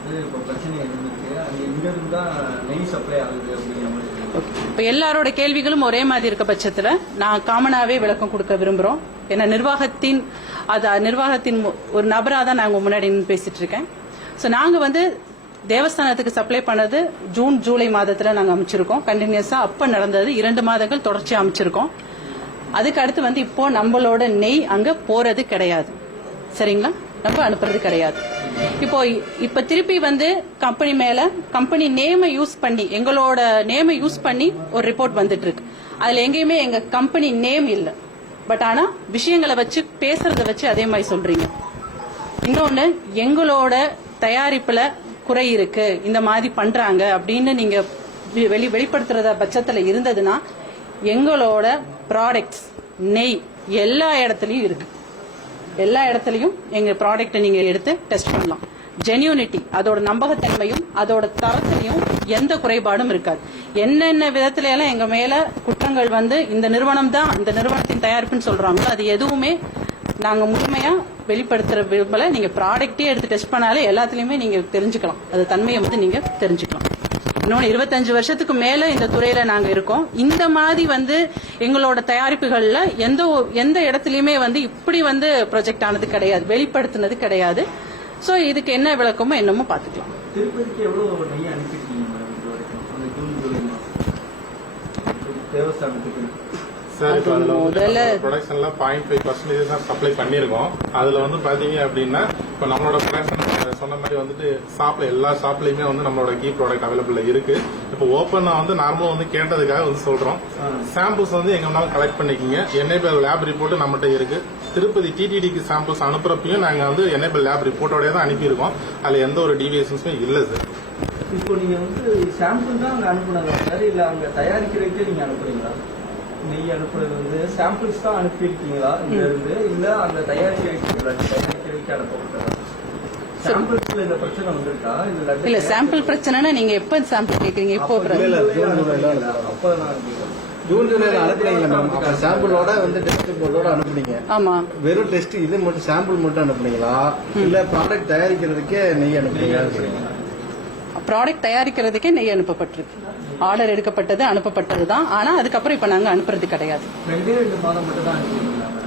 வந்து இப்போ பிரச்சனை இருந்திருக்கு அது எங்க தான் நெய் சப்ளை ஆகுது அப்படிங்கிற மாதிரி இப்போ எல்லாரோட கேள்விகளும் ஒரே மாதிரி இருக்க பட்சத்தில் நான் காமனாகவே விளக்கம் கொடுக்க விரும்புகிறோம் ஏன்னா நிர்வாகத்தின் அது நிர்வாகத்தின் மு- ஒரு நபராக தான் நாங்கள் முன்னாடி பேசிட்டு இருக்கேன். ஸோ நாங்கள் வந்து தேவஸ்தானத்துக்கு சப்ளை பண்ணது ஜூன் ஜூலை மாதத்தில் நாங்கள் அமைச்சிருக்கோம். கண்டினியூஸாக அப்போ நடந்தது இரண்டு மாதங்கள் தொடர்ச்சியாக அமைச்சிருக்கோம். அதுக்கு அடுத்து வந்து இப்போ நம்மளோட நெய் அங்கே போறது கிடையாது. சரிங்களா? நம்ம அனுப்புறது கிடையாது. இப்போ இப்ப திருப்பி வந்து கம்பெனி மேல கம்பெனி நேமை யூஸ் பண்ணி எங்களோட நேமை யூஸ் பண்ணி ஒரு ரிப்போர்ட் வந்துட்டு இருக்கு அதுல எங்கேயுமே எங்க கம்பெனி நேம் இல்ல. பட் ஆனா விஷயங்களை வச்சு பேசுறத வச்சு அதே மாதிரி சொல்றீங்க. இன்னொன்னு எங்களோட தயாரிப்புல குறை இருக்கு. இந்த மாதிரி பண்றாங்க அப்படின்னு நீங்க வெளி வெளிப்படுத்துறத பட்சத்துல இருந்ததுன்னா எங்களோட ப்ராடக்ட்ஸ் நெய் எல்லா இடத்துலயும் இருக்கு. எல்லா இடத்துலயும் எங்க ப்ராடக்ட்டை நீங்க எடுத்து டெஸ்ட் பண்ணலாம். ஜென்யூனிட்டி அதோட நம்பகத்தன்மையும் அதோட தரத்திலையும் எந்த குறைபாடும் இருக்காது. என்னென்ன விதத்துல எல்லாம் எங்க மேல குற்றங்கள் வந்து இந்த நிறுவனம் தான் இந்த நிறுவனத்தின் தயாரிப்புன்னு சொல்றாங்களோ அது எதுவுமே நாங்க முழுமையா வெளிப்படுத்துற விரும்பல. நீங்க ப்ராடக்டே எடுத்து டெஸ்ட் பண்ணாலே எல்லாத்துலயுமே நீங்க தெரிஞ்சுக்கலாம். அது தன்மையை வந்து நீங்க தெரிஞ்சுக்கலாம் இன்னொன்று இருபத்தஞ்சு வருஷத்துக்கு மேல இந்த துறையில நாங்க இருக்கோம். இந்த மாதிரி வந்து எங்களோட தயாரிப்புகள்ல எந்த ஒரு- எந்த இடத்துலயுமே வந்து இப்படி வந்து ப்ரொஜெக்ட் ஆனது கிடையாது. வெளிப்படுத்தினது கிடையாது. சோ இதுக்கு என்ன விளக்கமோ என்னமோ பாத்துக்கலாம் முதல்ல- ப்ரொடக்ஷன்ல பாயிண்ட் ஃபைவ் பர்சன்டேஜ் தான் சப்ளை பண்ணியிருக்கோம். அதில் வந்து பார்த்தீங்க அப்படின்னா இப்போ நம்மளோட ப்ரொடக்ஷன் சொன்ன மாதிரி வந்துட்டு ஷாப்ல எல்லா ஷாப்லையுமே வந்து நம்மளோட கீ ப்ராடக்ட் அவைலபிள் இருக்கு. இப்போ ஓப்பனா வந்து நார்மலாக வந்து கேட்டதுக்காக வந்து சொல்றோம். சாம்பிள்ஸ் வந்து எங்க வேணாலும் கலெக்ட் பண்ணிக்கிங்க. என்ஐபிஎல் லேப் ரிப்போர்ட் நம்மகிட்ட இருக்கு. திருப்பதி டிடிடிக்கு சாம்பிள்ஸ் அனுப்புறப்பையும் நாங்கள் வந்து என்ஐபிஎல் லேப் ரிப்போர்ட்டோடய தான் அனுப்பியிருக்கோம். அதில் எந்த ஒரு டிவியேஷன்ஸுமே இல்லை சார் இப்போ நீங்க வந்து சாம்பிள் தான் அங்க அனுப்புனாங்க சார் இல்ல அங்க தயாரிக்கிறதுக்கே நீங்க அனுப்புறீங்களா? நெய் அனுப்புறது வந்து சாம்பிள்ஸ் தான் அனுப்பியிருக்கீங்களா இங்க இருந்து? இல்ல அந்த தயாரிக்கிறதுக்கு தயாரிக்கிறதுக்கு அனுப்பப்பட்டதா சாம்பிள்ஸ்ல இந்த பிரச்சனை வந்திருக்கா இல்ல இல்ல சாம்பிள் பிரச்சனைனா நீங்க எப்ப சாம்பிள் கேக்குறீங்க? இப்போ. ஜூன் ஜூலைல அனுப்புனீங்களா மேம்? அப்ப சாம்பிளோட வந்து டெஸ்ட் ரிப்போர்ட்டோட அனுப்புனீங்க. ஆமா. வெறும் டெஸ்ட் இது மட்டும் சாம்பிள் மட்டும் அனுப்புனீங்களா? இல்ல ப்ராடக்ட் தயாரிக்கிறதுக்கே நெய் அனுப்புனீங்களா? ப்ராடக்ட் தயாரிக்கிறதுக்கே நெய் அனுப்பப்பட்டிருக்கு. ஆர்டர் எடுக்கப்பட்டது அனுப்பப்பட்டது தான். ஆனா அதுக்கப்புறம் இப்ப நாங்க அனுப்புறது கிடையாது.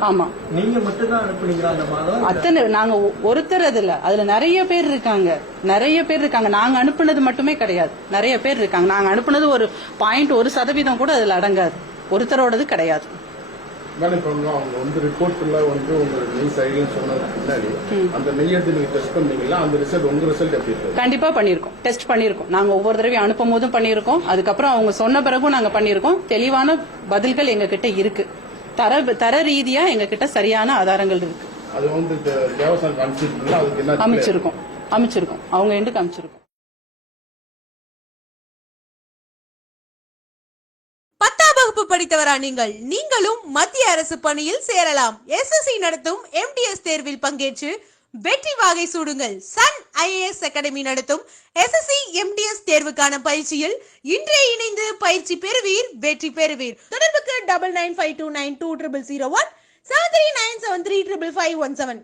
ஆமா. நீங்க மட்டும் தான் அனுப்புனீங்களா அந்த மாதம்? அத்தனை நாங்க ஒருத்தர் அதுல. அதுல நிறைய பேர் இருக்காங்க. நிறைய பேர் இருக்காங்க. நாங்க அனுப்புனது மட்டுமே கிடையாது. நிறைய பேர் இருக்காங்க. நாங்க அனுப்புனது ஒரு பாயிண்ட் ஒரு சதவீதம் கூட அதுல அடங்காது. ஒருத்தரோடது கிடையாது. மேடம் இப்போ அவங்க வந்து ரிப்போர்ட்ல வந்து உங்க நெய் சைடுன்னு சொன்னதுக்கு முன்னாடி அந்த நெய் எடுத்து நீங்க டெஸ்ட் பண்ணீங்களா? அந்த ரிசல்ட் உங்க ரிசல்ட் எப்படி இருக்கு? கண்டிப்பா பண்ணிருக்கோம் டெஸ்ட் பண்ணிருக்கோம் நாங்க ஒவ்வொரு தடவையும் அனுப்பும் போதும் பண்ணிருக்கோம் அதுக்கப்புறம் அவங்க சொன்ன பிறகும் நாங்க பண்ணிருக்கோம் தெளிவான பதில்கள் எங்க கிட்ட இருக்கு. தர தர ரீதியா எங்க கிட்ட சரியான ஆதாரங்கள் இருக்கு. அது வந்து தே- தேவஸ்தானம் அனுப்பிச்சிருக்கீங்களா அதுக்கு என்ன அமைச்சிருக்கோம் அமைச்சிருக்கோம் அவங்க எண்டுக்கு அமைச்சிருக்கோம் பத்தாம் வகுப்பு படித்தவரா நீங்கள்? நீங்களும் மத்திய அரசு பணியில் சேரலாம். எஸ்எஸ்சி நடத்தும் எம்டிஎஸ் தேர்வில் பங்கேற்று வெற்றி வாகை சூடுங்கள். சன் ஐஏஎஸ் அகாடமி நடத்தும் எஸ்எஸ்சி எம்டிஎஸ் தேர்வுக்கான பயிற்சியில் இன்றே இணைந்து பயிற்சி பெறுவீர் வெற்றி பெறுவீர். தொடர்புக்கு double nine five two nine two triple zero one seven three nine seven three triple five one seven